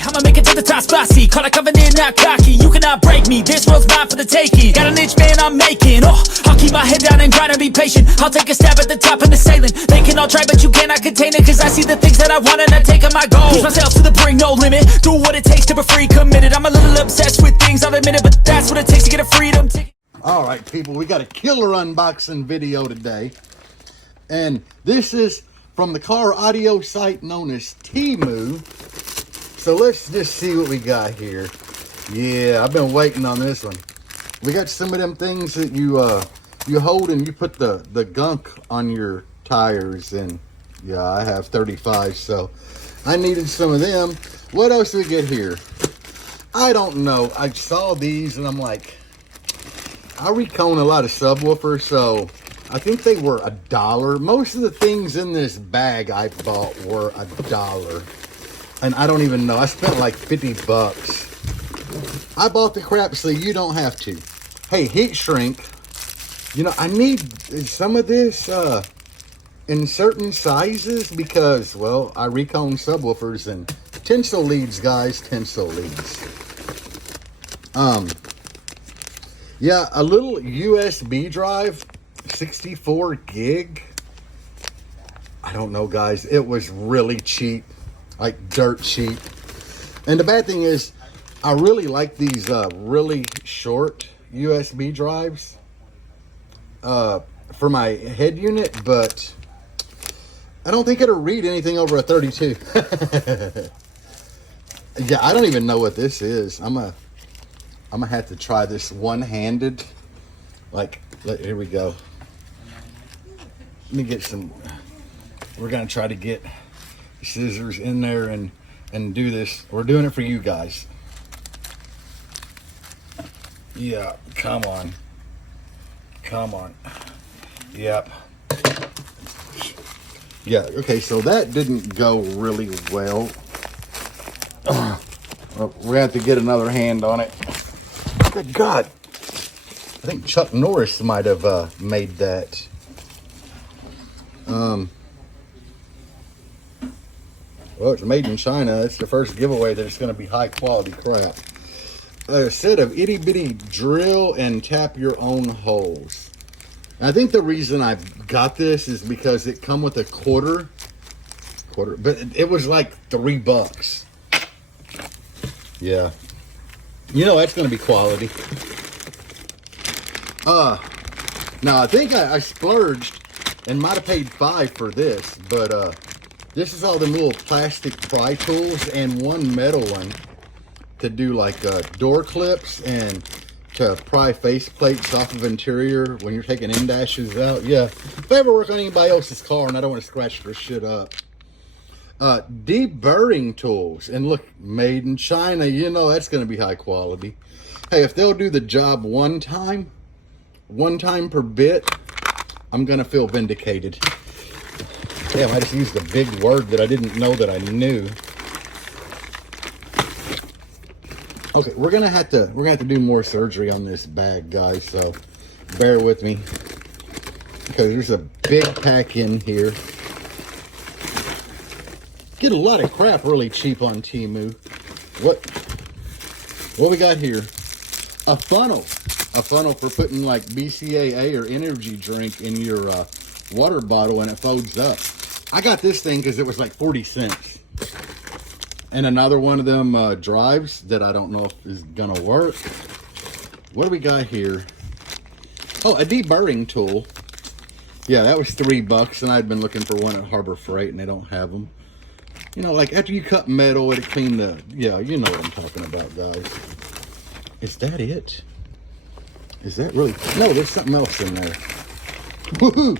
I'ma make it to the top, spicy. Call a covenant, not cocky. You cannot break me. This world's mine for the taking. Got an inch, man, I'm making. Oh, I'll keep my head down and grind and be patient. I'll take a stab at the top and the sailing. They can all try, but you cannot contain it. Cause I see the things that I want and I take on my goal. Push myself to the brink, no limit. Do what it takes to be free, committed. I'm a little obsessed with things, I'll admit it. But that's what it takes to get a freedom ticket. All right, people, we got a killer unboxing video today. And this is from the car audio site known as Temu. So let's just see what we got here. Yeah, I've been waiting on this one. We got some of them things that you hold and you put the gunk on your tires. And yeah, I have 35, so I needed some of them. What else do we get here? I don't know. I saw these and I'm like, I recon a lot of subwoofers, so I think they were $1. Most of the things in this bag I bought were $1. And I don't even know. I spent like 50 bucks. I bought the crap so you don't have to. Hey, heat shrink. You know, I need some of this in certain sizes because, well, I recon subwoofers and tinsel leads, guys. Tinsel leads. Yeah, a little USB drive, 64 gig. I don't know, guys. It was really cheap. Like dirt cheap. And the bad thing is I really like these really short USB drives for my head unit, but I don't think it'll read anything over a 32. Yeah, I don't even know what this is. I'm gonna have to try this one-handed. Like, here we go. Let me get some. We're gonna try to get scissors in there and do this. We're doing it for you guys. Yeah, come on. Come on. Yep. Yeah, okay, so that didn't go really well. Well, we're gonna have to get another hand on it. Good God. I think Chuck Norris might have made that. Well, it's made in China. It's the first giveaway that it's going to be high quality crap. A set of itty bitty drill and tap your own holes. And I think the reason I got this is because it come with a quarter, but it was like $3. Yeah. You know, that's going to be quality. Now I think I splurged and might have paid $5 for this, but this is all the little plastic pry tools and one metal one to do like door clips and to pry face plates off of interior when you're taking end dashes out. Yeah, if I ever work on anybody else's car and I don't want to scratch their shit up. Deburring tools, and look, made in China. You know that's going to be high quality. Hey, if they'll do the job one time per bit, I'm going to feel vindicated. Damn, I just used a big word that I didn't know that I knew. Okay, we're gonna have to do more surgery on this bag, guys, so bear with me. Because there's a big pack in here. Get a lot of crap really cheap on Temu. What we got here? A funnel. A funnel for putting like BCAA or energy drink in your water bottle and it folds up. I got this thing because it was like 40 cents. And another one of them drives that I don't know if is gonna work. What do we got here? Oh, a deburring tool. Yeah, that was $3 and I'd been looking for one at Harbor Freight and they don't have them. You know, like after you cut metal, it'll clean the, yeah, you know what I'm talking about, guys. Is that it? Is that really? No, there's something else in there. Woohoo!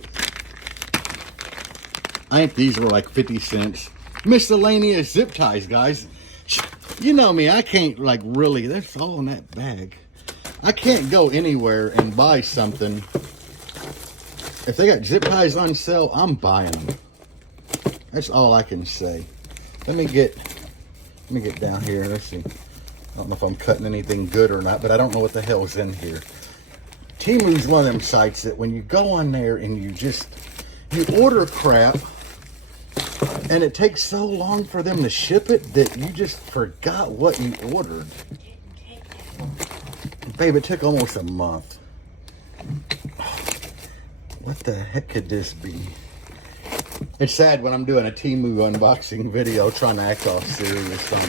I think these were like 50 cents. Miscellaneous zip ties, guys. You know me, I can't like really, that's all in that bag. I can't go anywhere and buy something. If they got zip ties on sale, I'm buying them. That's all I can say. Let me get down here. Let's see. I don't know if I'm cutting anything good or not, but I don't know what the hell's in here. Temu's one of them sites that when you go on there and you order crap And it takes so long for them to ship it that you just forgot what you ordered. Babe, it took almost a month. What the heck could this be? It's sad when I'm doing a Temu unboxing video trying to act all serious on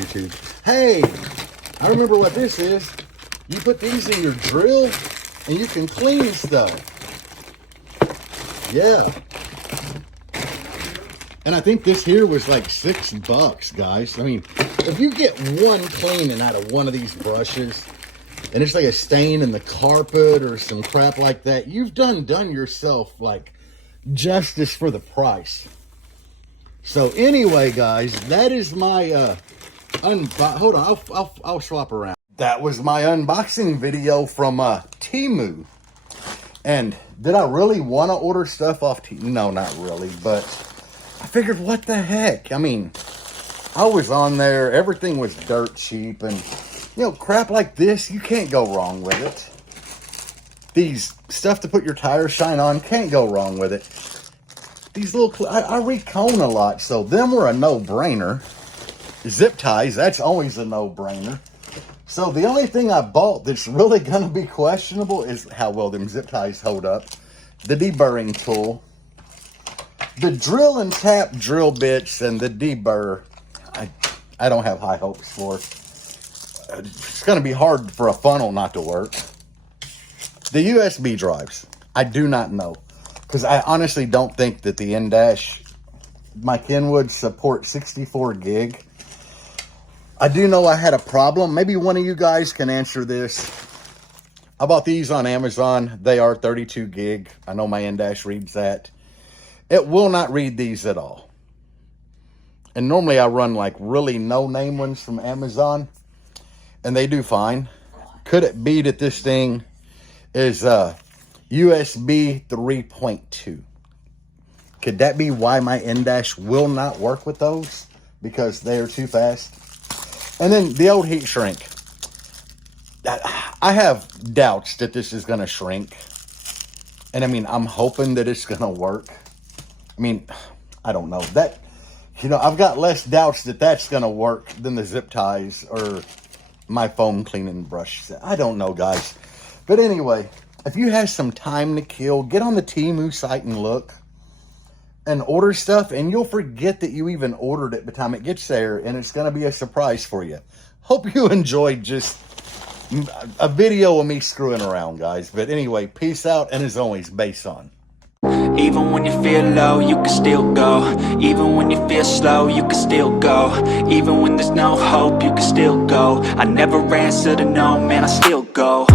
YouTube. Hey, I remember what this is. You put these in your drill and you can clean stuff. Yeah. And I think this here was like $6, guys. I mean, if you get one cleaning out of one of these brushes, and it's like a stain in the carpet or some crap like that, you've done yourself like justice for the price. So anyway, guys, that is my hold on, I'll swap around. That was my unboxing video from Temu. And did I really want to order stuff off Temu? No, not really, but I figured, what the heck? I mean, I was on there, everything was dirt cheap, and you know, crap like this, you can't go wrong with it. These stuff to put your tire shine on, can't go wrong with it. These little, I re-cone a lot, so them were a no-brainer. Zip ties, that's always a no-brainer. So the only thing I bought that's really gonna be questionable is how well them zip ties hold up. The deburring tool. The drill and tap drill bits and the deburr, I don't have high hopes for. It's going to be hard for a funnel not to work. The USB drives, I do not know. Because I honestly don't think that the N-Dash, my Kenwood, support 64 gig. I do know I had a problem. Maybe one of you guys can answer this. I bought these on Amazon. They are 32 gig. I know my N-Dash reads that. It will not read these at all. And normally I run like really no-name ones from Amazon, and they do fine. Could it be that this thing is USB 3.2? Could that be why my N-Dash will not work with those? Because they are too fast? And then the old heat shrink. I have doubts that this is going to shrink. And I mean, I'm hoping that it's going to work. I mean, I don't know. That, you know, I've got less doubts that that's going to work than the zip ties or my foam cleaning brush. I don't know, guys. But anyway, if you have some time to kill, get on the Temu site and look and order stuff, and you'll forget that you even ordered it by the time it gets there, and it's going to be a surprise for you. Hope you enjoyed just a video of me screwing around, guys. But anyway, peace out, and as always, bass on. Even when you feel low, you can still go. Even when you feel slow, you can still go. Even when there's no hope, you can still go. I never answer to no, man, I still go.